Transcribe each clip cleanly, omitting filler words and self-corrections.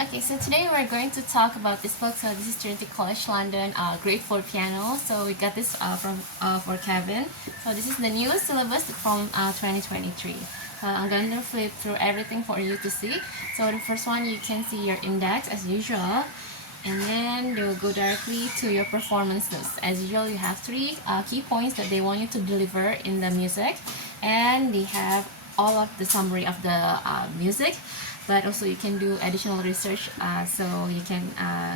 Okay, so today we're going to talk about this book. So this is Trinity College London, grade 4 piano. So we got this from for Kevin. So this is the newest syllabus from 2023. I'm going to flip through everything for you to see. So the first one, you can see your index as usual. And then they will go directly to your performance notes. As usual, you have three key points that they want you to deliver in the music. And they have all of the summary of the music, but also you can do additional research so you can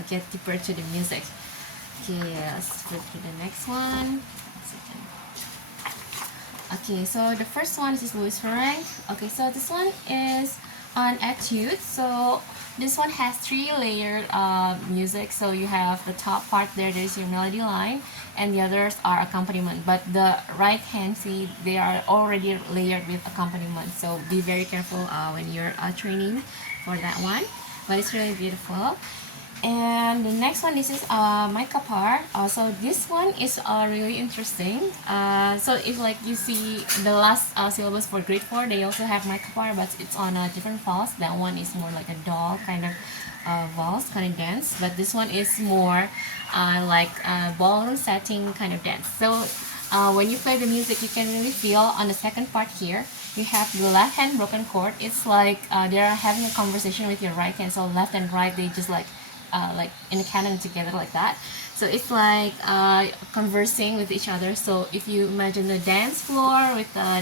get deeper to the music. Okay, let's flip to the next one. Okay, so the first one is Louis Farang. Okay, so this one is on etude. So this one has three layered music. So you have the top part there's your melody line, and the others are accompaniment. But the right hand, see, they are already layered with accompaniment. So be very careful when you're training for that one. But it's really beautiful. And the next one, this is my kapar. So this one is really interesting. So if like you see the last syllabus for grade 4, they also have my kapar, but it's on a different valse. That one is more like a doll kind of valse, kind of dance. But this one is more like a ballroom setting kind of dance. So when you play the music, you can really feel on the second part here. You have the left hand broken chord. It's like they're having a conversation with your right hand. So left and right, they just like in a canon together like that. So it's like conversing with each other. So if you imagine the dance floor with the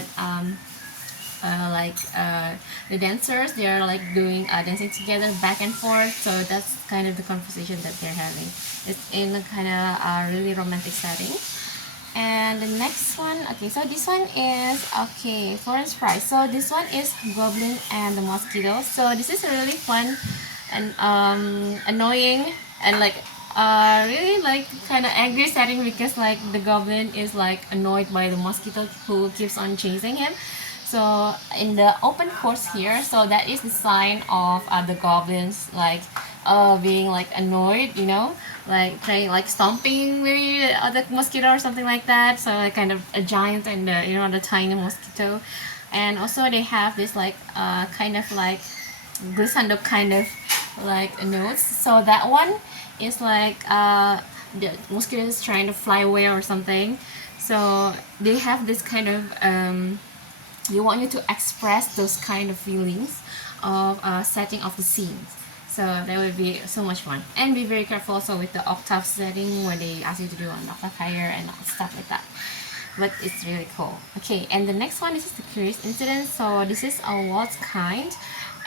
the dancers, they are like doing dancing together back and forth. So that's kind of the conversation that they're having. It's in a kind of really romantic setting. And the next one, okay, so this one is, okay, Florence Price. So this one is Goblin and the Mosquito. So this is a really fun and annoying and like really like kind of angry setting, because like the goblin is like annoyed by the mosquito who keeps on chasing him. So in the open course here, so that is the sign of the goblins like being like annoyed, you know, like trying like stomping maybe the mosquito or something like that. So like kind of a giant and you know, the tiny mosquito. And also they have this like kind of like glissando kind of like notes. So that one is like the mosquito is trying to fly away or something. So they have this kind of they want you to express those kind of feelings of setting of the scenes. So that would be so much fun. And be very careful also with the octave setting when they ask you to do an octave higher and stuff like that. But it's really cool. Okay, and the next one, this is the Curious Incident. So this is a waltz kind,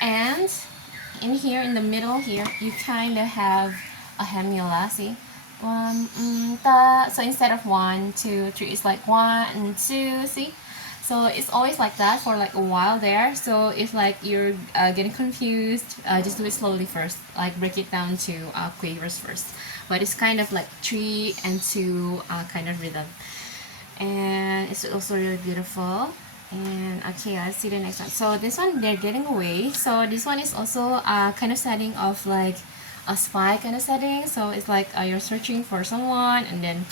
and in here in the middle here you kind of have a hemula. See, so instead of 1 2 3, it's like 1 and 2. See, so it's always like that for like a while there. So if like you're getting confused, just do it slowly first, like break it down to quavers first. But it's kind of like 3 and 2 kind of rhythm, and it's also really beautiful. And okay, let's see the next one. So this one, they're getting away. So this one is also kind of setting of like a spy kind of setting. So it's like you're searching for someone, and then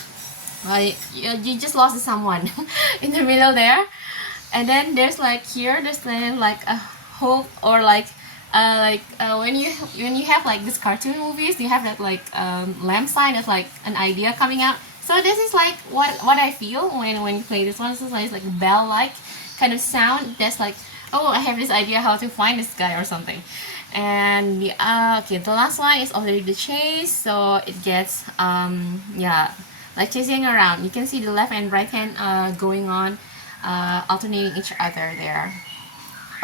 you just lost someone in the middle there. And then there's like here, there's then like a hope, or like when you have like these cartoon movies, you have that like lamp sign of like an idea coming out. So this is like what I feel when you play this one. This is like bell like kind of sound. That's like, oh, I have this idea how to find this guy or something. And the okay, the last one is already the chase. So it gets yeah, like chasing around. You can see the left and right hand going on, alternating each other there.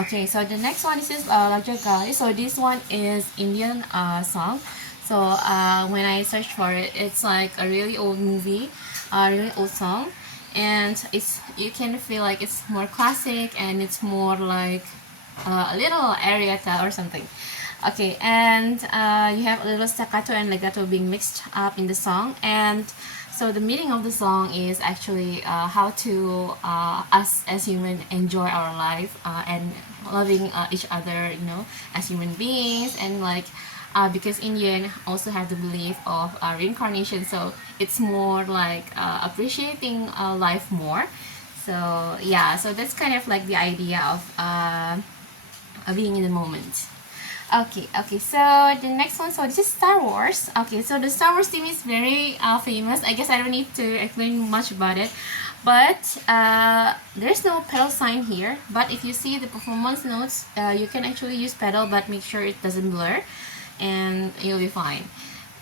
Okay, so the next one is Lajagali. So this one is Indian song. So when I searched for it, it's like a really old movie, a really old song, and it's, you can feel like it's more classic and it's more like a little arietta or something. Okay, and you have a little staccato and legato being mixed up in the song. And so the meaning of the song is actually how to us as human enjoy our life and loving each other, you know, as human beings. And like because Indian also have the belief of reincarnation, so it's more like appreciating life more. So yeah, so that's kind of like the idea of being in the moment. Okay, so the next one, so this is Star Wars. Okay, so the Star Wars theme is very famous. I guess I don't need to explain much about it, but there's no pedal sign here. But if you see the performance notes, you can actually use pedal, but make sure it doesn't blur, and you'll be fine.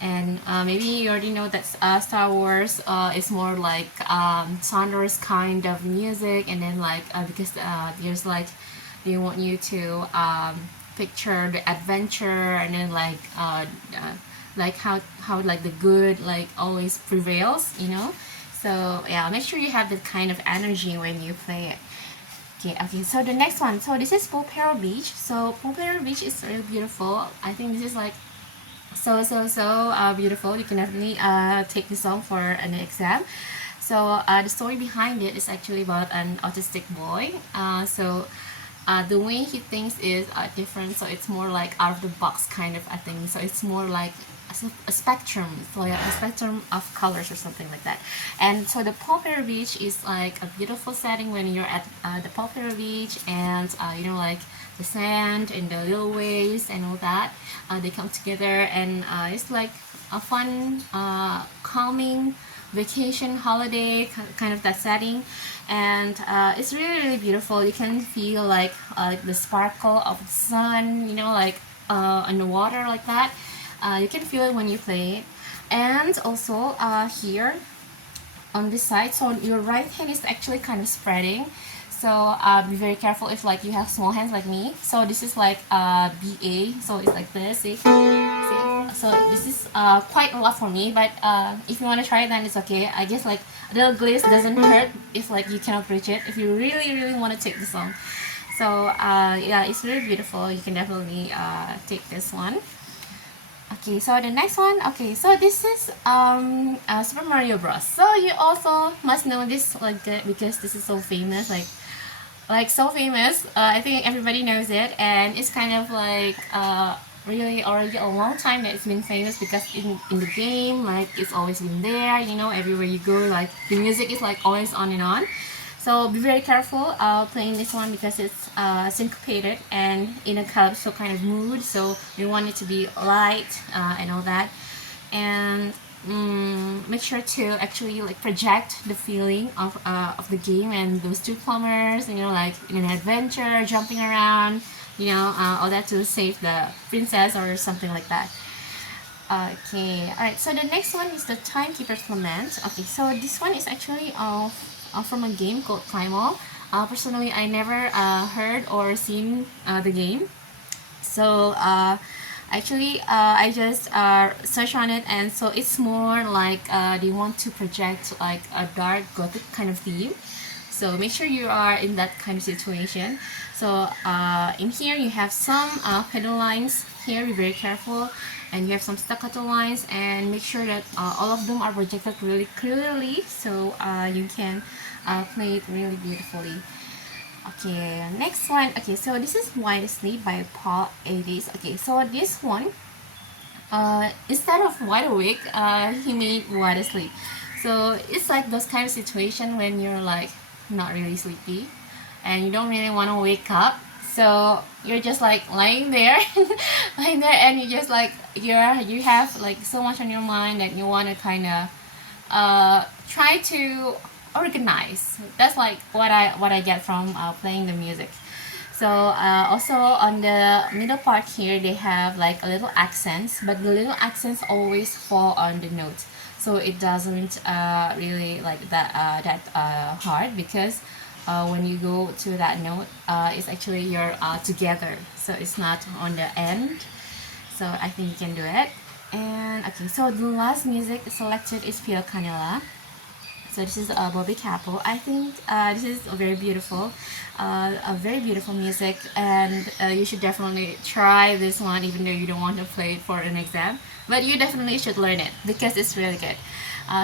And maybe you already know that Star Wars is more like sonorous kind of music, and then like because there's like they want you to picture the adventure, and then like how like the good like always prevails, you know. So yeah, make sure you have that kind of energy when you play it. Okay, so the next one, so this is Popero Beach. So Popero Beach is really beautiful. I think this is like so beautiful. You can definitely take the song for an exam. So the story behind it is actually about an autistic boy. The way he thinks is different, so it's more like out of the box kind of a thing. So it's more like a spectrum, so like a spectrum of colors or something like that. And so the Poplar Beach is like a beautiful setting when you're at the Poplar Beach, and you know, like the sand and the little waves and all that, they come together, and it's like a fun, calming vacation holiday kind of that setting. And it's really beautiful. You can feel like the sparkle of the sun, you know, like on the water like that. You can feel it when you play it. And also here on this side, so your right hand is actually kind of spreading, so be very careful if like you have small hands like me. So this is like BA, so it's like this, see? So this is quite a lot for me, but if you want to try it, then it's okay. I guess like a little gliss doesn't hurt if like you cannot reach it, if you really want to take the song. So yeah, it's really beautiful. You can definitely take this one. Okay, so the next one, okay, so this is Super Mario Bros. So you also must know this like because this is so famous, like so famous. I think everybody knows it, and it's kind of like really already a long time that it's been famous, because in the game, like it's always been there, you know, everywhere you go, like the music is like always on and on. So be very careful playing this one, because it's syncopated and in a calypso kind of mood, so we want it to be light and all that. And make sure to actually like project the feeling of the game and those two plumbers, you know, like in an adventure, jumping around, you know, all that to save the princess or something like that. Okay, alright, so the next one is the Timekeeper's Lament. Okay, so this one is actually from a game called Primal. Personally, I never heard or seen the game. So actually, I just searched on it, and so it's more like they want to project like a dark gothic kind of theme. So make sure you are in that kind of situation. So in here you have some pedal lines here, be very careful, and you have some staccato lines, and make sure that all of them are projected really clearly, so you can play it really beautifully. Okay, next one. Okay, so this is Wide Asleep by Paul Adis. Okay, so this one, instead of wide awake, he made wide asleep. So it's like those kind of situation when you're like not really sleepy and you don't really want to wake up. So you're just like lying there, lying there, and you just like you have like so much on your mind that you want to kind of try to organize. That's like what I get from playing the music. So also on the middle part here, they have like a little accents, but the little accents always fall on the note, so it doesn't really like that hard, because when you go to that note, it's actually you're together, so it's not on the end. So I think you can do it. And okay, so the last music selected is Pio Canela. So this is Bobby Capo. I think this is a very beautiful music, and you should definitely try this one, even though you don't want to play it for an exam. But you definitely should learn it, because it's really good.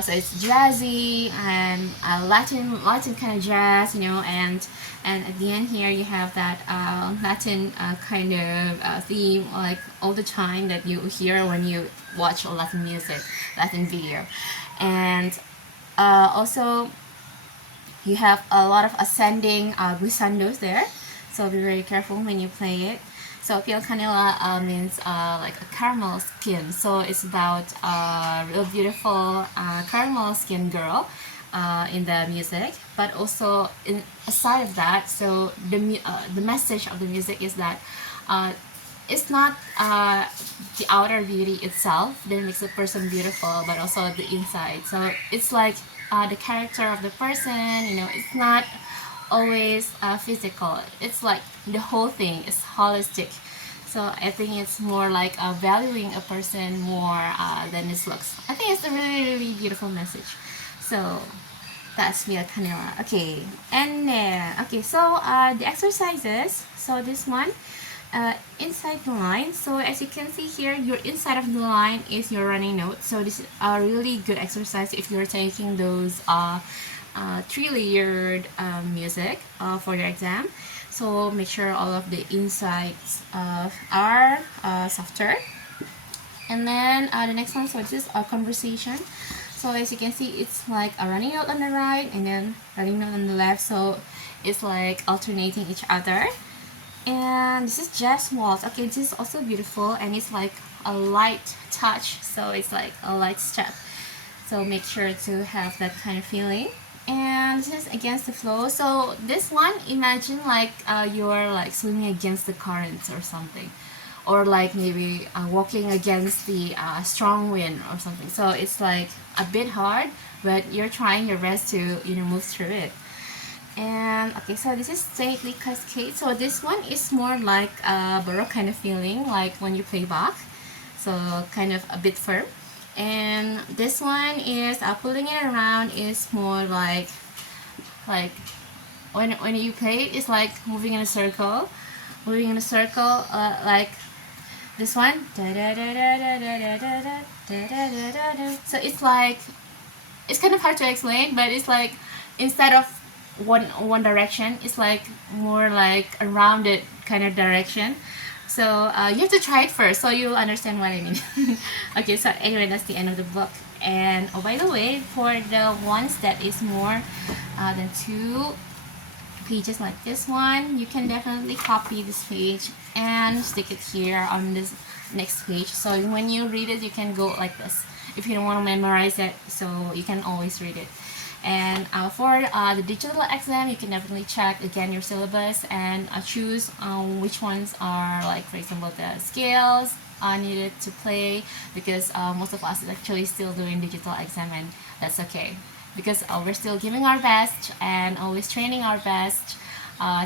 So it's jazzy and Latin kind of jazz, you know, and at the end here you have that Latin kind of theme, like all the time that you hear when you watch Latin music, Latin video, and also you have a lot of ascending glissandos there, so be very careful when you play it. So piel canela means like a caramel skin. So it's about a real beautiful caramel skin girl in the music. But also aside of that, so the message of the music is that it's not the outer beauty itself that makes a person beautiful, but also the inside. So it's like the character of the person. It's not always physical. It's like the whole thing is holistic. So I think it's more like valuing a person more than its looks. I think it's a really, really beautiful message. So that's Mia Canela. Okay, and then so the exercises. So this one, inside the line. So as you can see here, your inside of the line is your running note. So this is a really good exercise if you're taking those three-layered music for your exam. So make sure all of the insides are softer. And then the next one, so this is a conversation. So as you can see, it's like a running note on the right and then running note on the left. So it's like alternating each other. And this is jazz waltz. Okay, this is also beautiful, and it's like a light touch. So it's like a light step. So make sure to have that kind of feeling. And this is against the flow. So this one, imagine like you're like swimming against the currents or something, or like maybe walking against the strong wind or something. So it's like a bit hard, but you're trying your best to move through it. And okay, so this is stately cascade. So this one is more like a baroque kind of feeling, like when you play Bach. So kind of a bit firm. And this one is pulling it around is more like when you play it, it's like moving in a circle, like this one. So it's kind of hard to explain, but it's like instead of one direction, it's like more like a rounded kind of direction. So you have to try it first so you'll understand what I mean. Okay, so anyway, that's the end of the book. And oh, by the way, for the ones that is more than 2 pages like this one, you can definitely copy this page and stick it here on this next page. So when you read it, you can go like this. If you don't want to memorize it, so you can always read it. And for the digital exam, you can definitely check again your syllabus and choose which ones are, like, for example, the scales needed to play, because most of us is actually still doing digital exam, and that's okay, because we're still giving our best and always training our best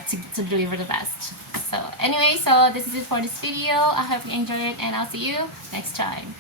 to deliver the best. So anyway, so this is it for this video. I hope you enjoyed it, and I'll see you next time.